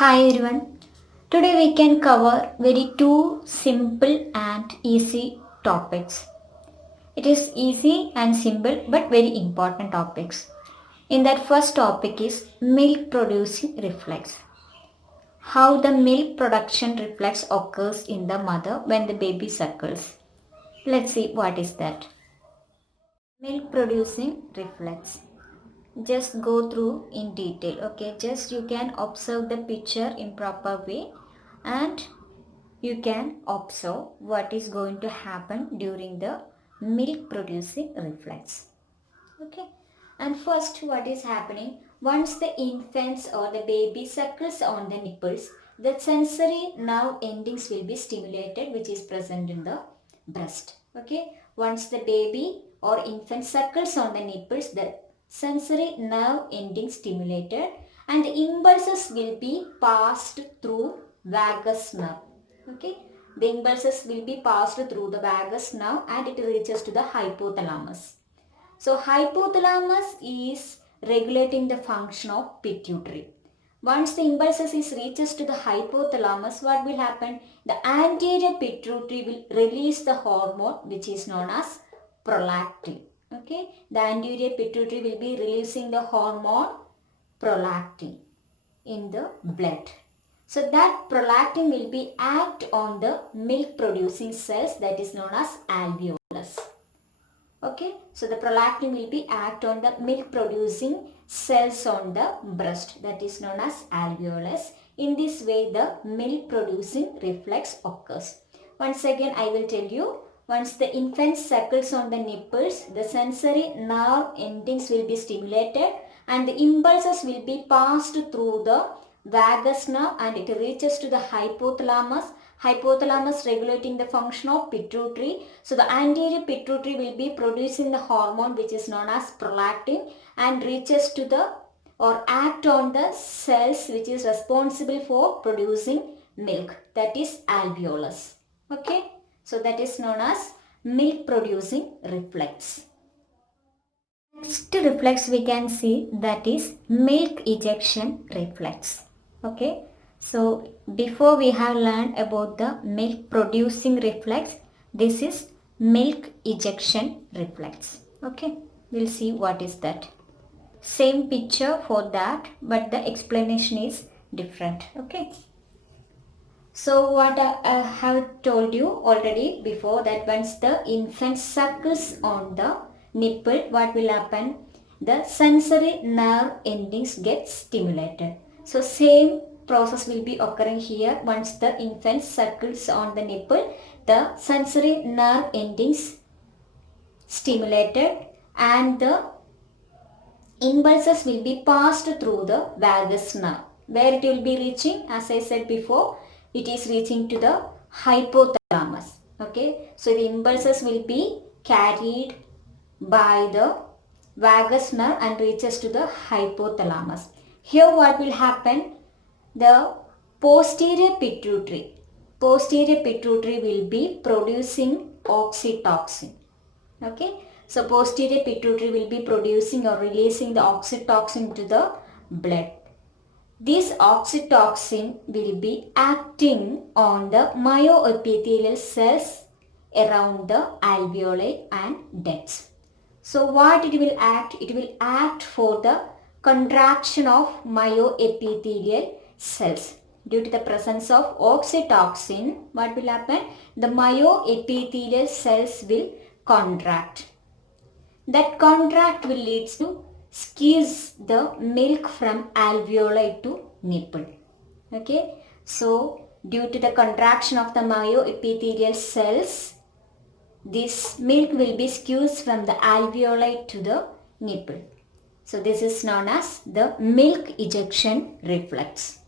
Hi everyone. Today we can cover very two simple and easy topics. It is easy and simple but very important topics. In that first topic is milk producing reflex. How the milk production reflex occurs in the mother when the baby suckles. Let's see what is that. Milk producing reflex. Just go through in detail. Okay, just you can observe the picture in proper way and you can observe what is going to happen during the milk producing reflex. Okay, and first what is happening once the infants or the baby suckles on the nipples, the sensory nerve endings will be stimulated, which is present in the breast. Okay, once the baby or infant suckles on the nipples, the sensory nerve endings stimulated and the impulses will be passed through vagus nerve. Okay, the impulses will be passed through the vagus nerve and it reaches to the hypothalamus. So hypothalamus is regulating the function of pituitary. Once the impulses is reaches to the hypothalamus, what will happen? The anterior pituitary will release the hormone which is known as prolactin. Okay, the anterior pituitary will be releasing the hormone prolactin in the blood. So that prolactin will be act on the milk producing cells that is known as alveolus. Okay, so the prolactin will be act on the milk producing cells on the breast that is known as alveolus. In this way the milk producing reflex occurs. Once again I will tell you, once the infant suckles on the nipples, the sensory nerve endings will be stimulated and the impulses will be passed through the vagus nerve and it reaches to the hypothalamus. Hypothalamus regulating the function of pituitary. So the anterior pituitary will be producing the hormone which is known as prolactin and reaches to the or act on the cells which is responsible for producing milk, that is alveolus. Okay, so that is known as milk producing reflex. Next reflex we can see, that is milk ejection reflex. Okay, so before we have learned about the milk producing reflex, this is milk ejection reflex. Okay, we'll see what is that. Same picture for that, but the explanation is different. Okay, so what I have told you already before, that once the infant suckles on the nipple, what will happen? The sensory nerve endings get stimulated. So same process will be occurring here. Once the infant suckles on the nipple, the sensory nerve endings stimulated and the impulses will be passed through the vagus nerve. Where it will be reaching? As I said before, it is reaching to the hypothalamus. Okay, so the impulses will be carried by the vagus nerve and reaches to the hypothalamus. Here what will happen? The posterior pituitary will be producing oxytocin. Okay, so posterior pituitary will be producing or releasing the oxytocin to the blood. This oxytocin will be acting on the myoepithelial cells around the alveoli and ducts. So what it will act? It will act for the contraction of myoepithelial cells. Due to the presence of oxytocin, what will happen? The myoepithelial cells will contract. That contract will lead to squeeze the milk from alveoli to nipple. Okay, so due to the contraction of the myoepithelial cells, this milk will be squeezed from the alveoli to the nipple. So this is known as the milk ejection reflex.